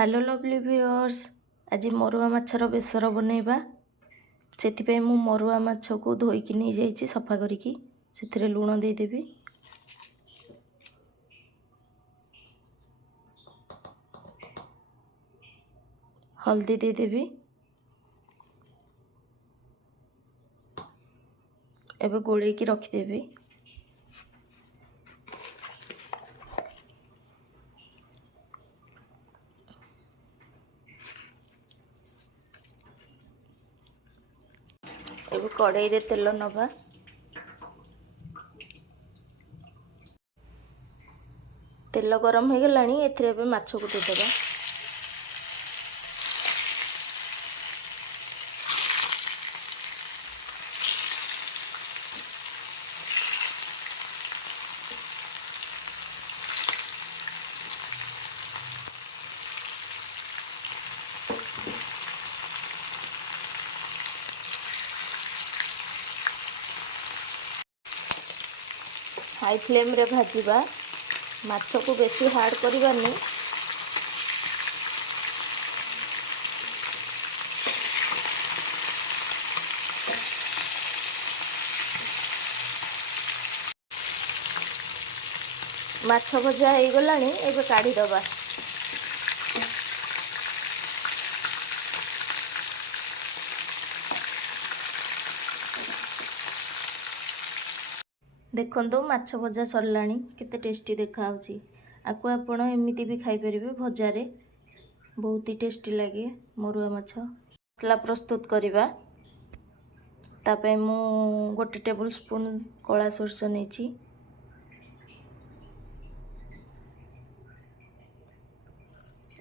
Hello lovely viewers. आज मरुआ माछर बेसर बनैबा। से मु मरुआ माछ को धोईकी नहीं जाइए सफा करिकी से लुण देदेवी। हल्दी देदेवी। एबे गोलेकी रखिदेवी। एबे कड़ाई रे तेल नवा। तेल गरम हो गलानी एथिरे एबे माछ को देदेबा। हाई फ्लेम रे भाजीबा। माछ को बेसी हार्ड करबानी। माछ भजा हो गलानी एबे काढ़ी दबा। देखो माछ भजा सरलाणी केते टेस्टी देखा आपको आपण एमती भी खाई परिबे भजारे बहुत ही टेस्टी लगे। मरुआ माछ मसला प्रस्तुत करवा तापे मु 1 टेबल स्पून कला सोरस नहीं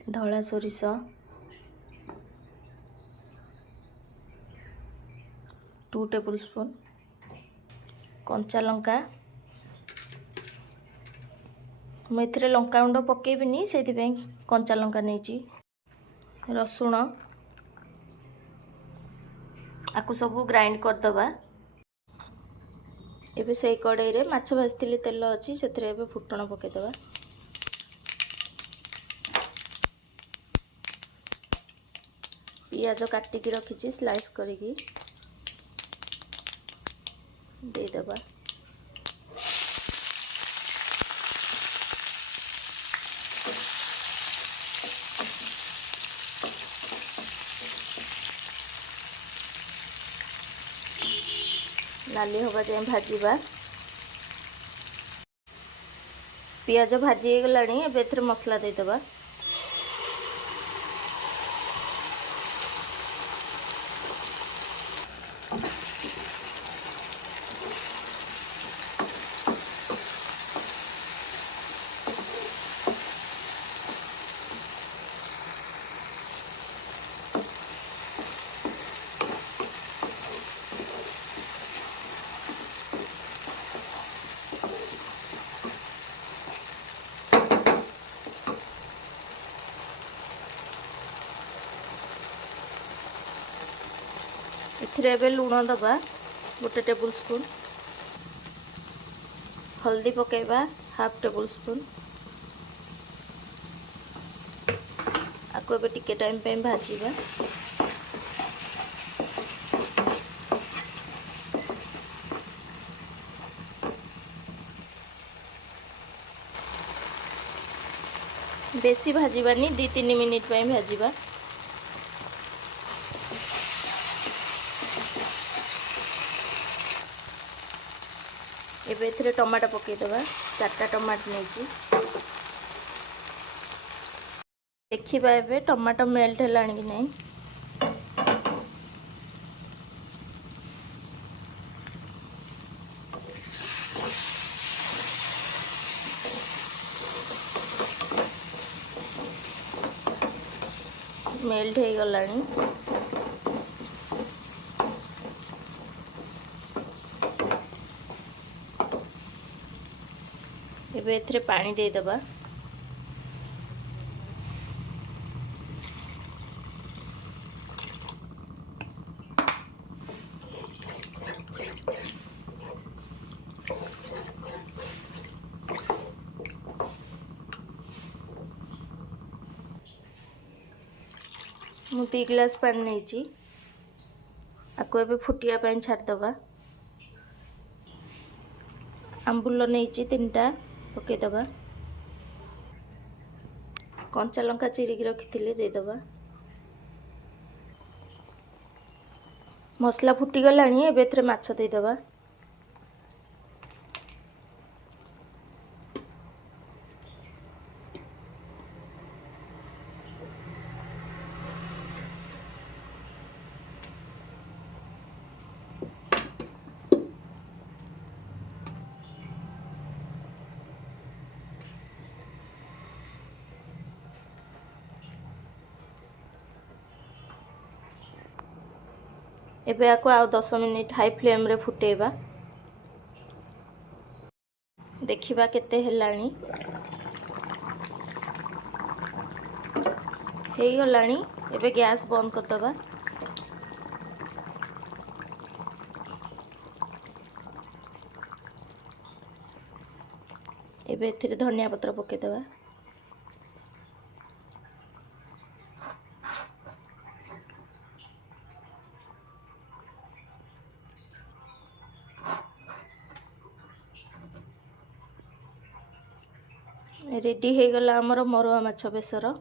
धला सोरिष 2 टेबल स्पून कंचा लंका मुझे लंका गुंड पकेबिनी से कंचा लंका नहीं रसुण आपको सब ग्राइंड करदबा। एबे से कड़ाई रे माछ भाजती तेल अच्छी से फुटण पकेदबा। पियाज काटिकी रखी स्लाइस करिकी देदबा। नाली हवा जाए भाजीबा। पियाज भाजी गलानी एबे एथरे मसला देदबा। एथिरे एबे लुण दबा 1 टेबल स्पून। हल्दी पकेबा 1/2 टेबल स्पून। आपको एबे टिके टाइम पे भाजीबा। बेसी भाजीबानी 2-3 मिनिट पे भाजीबा। एबे एथिरे टमाटो पकेदबा। 4टा टमाटो नहीं देखिबा एबे टमाटो मेल्ट हेलानी कि नहीं। मेल्ट हो गलानी। एबे एथिरे पानी दे दबा। ମୁଁ 2 ଗ୍ଲାस ପାଣି ନେଇଛି। ଆକୁ ଏବେ ଫୁଟିବା ପାଇଁ ଛାଡ଼ିଦେବା। ଆମ୍ବୁଲ ନେଇଛି 3ଟା ପକାଇଦେବା। କଞ୍ଚା ଲଙ୍କା ଚିରିକି ରଖିଥିଲି ଦେଇଦେବା। ମସଲା ଫୁଟିଗଲାଣି, ଏବେ ଏଥିରେ ମାଛ ଦେଇଦେବା। ଏବେ ଆକୁ ଆଉ 10 ମିନିଟ୍ ହାଇ ଫ୍ଲେମ୍ରେ ଫୁଟେଇବା। ଦେଖିବା କେତେ ହେଲାଣି। ହେଇଗଲାଣି, ଏବେ ଗ୍ୟାସ୍ ବନ୍ଦ କରିଦେବା। ଏବେ ଏଥିରେ ଧନିଆ ପତ୍ର ପକାଇଦେବା। ରେଡ଼ି ହେଇଗଲା ଆମର ମରୁଆ ମାଛ ବେସର।